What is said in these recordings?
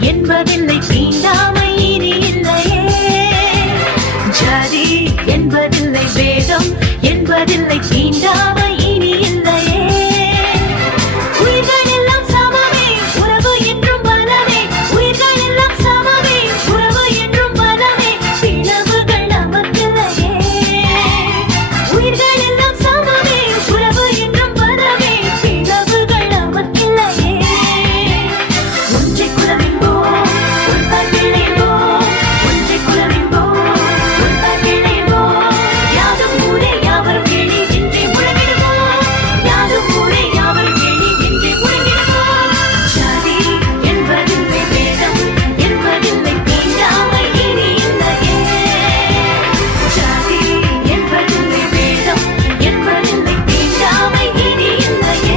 என்பதில்லை தீண்டாமை இனி இல்லையே. ஜாதி என்பதில்லை வேதம் என்பதில்லை தீண்டாமை இனி இல்லையே. உயிர்கள் எல்லாம் சமமே உறவு என்றும் பலமே. உயிர்கள் எல்லாம் சமமே உறவு என்றும் பலமே. பிளவுகள் நமக்கில்லையே. உயிர்கள் எல்லாம் சமமே உறவு என்றும் பலமே. பிளவுகள் நமக்கில்லையே. ஒன்றை குலவின்போ ஒன்றாகிழைப்போ. ஒன்றை குலவின்போ ஒன்றாகிழைப்போ. யாதும் ஊரே யாவரும் கேளி என்றே முழங்கிடுவோம். யாதும் ஊரே யாவரும் கேளி என்றே முழங்கிடுவோம். ஜாதி என்பதில்லை வேதம் என்பதில்லை தீண்டாமை இனி இல்லையே. ஜாதி என்பதில்லை வேதம் என்பதில்லை தீண்டாமை இனி இல்லையே.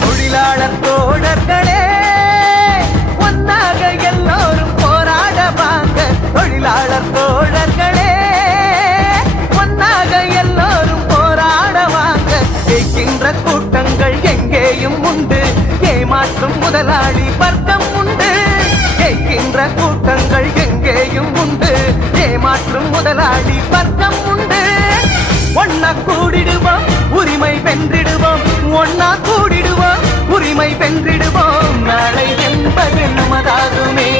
தொழிலாளர் தோழர்களே ஒன்னாக எல்லோரும் போராட வாங்க. தொழிலாளர் தோழர்களே ஒன்னாக எல்லோரும் போராட வாங்க. கேட்கின்ற கூட்டங்கள் எங்கேயும் உண்டு. ஏமாற்றும் முதலாளி வர்க்கம் உண்டு. கேட்கின்ற கூட்டங்கள் எங்கேயும் உண்டு. ஏமாற்றும் முதலாளி வர்க்கம் உண்டு. ஒன்னா கூடிடுவோம் உரிமை வென்றிடுவோம். ஒன்னா கூடிடுவோம் உரிமை வென்றிடுவோம். நாளை என்பது நமதாகுமே.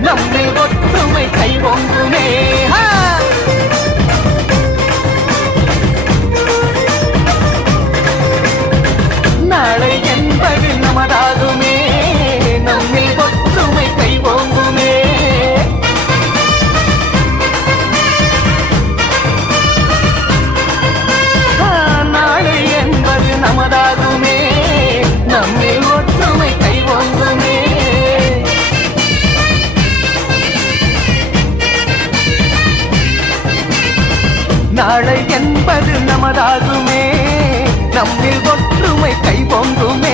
நம்மை ஒற்றுமை கைவொங்குமே. நாளை என்பது நமதாகுமே. நம்மில் ஒற்றுமை கைவொங்குமே. நாளை என்பது நமதாகுமே. நம்மில் ஒற்றுமை கைவொங்குமே. நாளை என்பது நமதாகுமே. நம்மில் ஒற்றுமை கைவொங்குமே.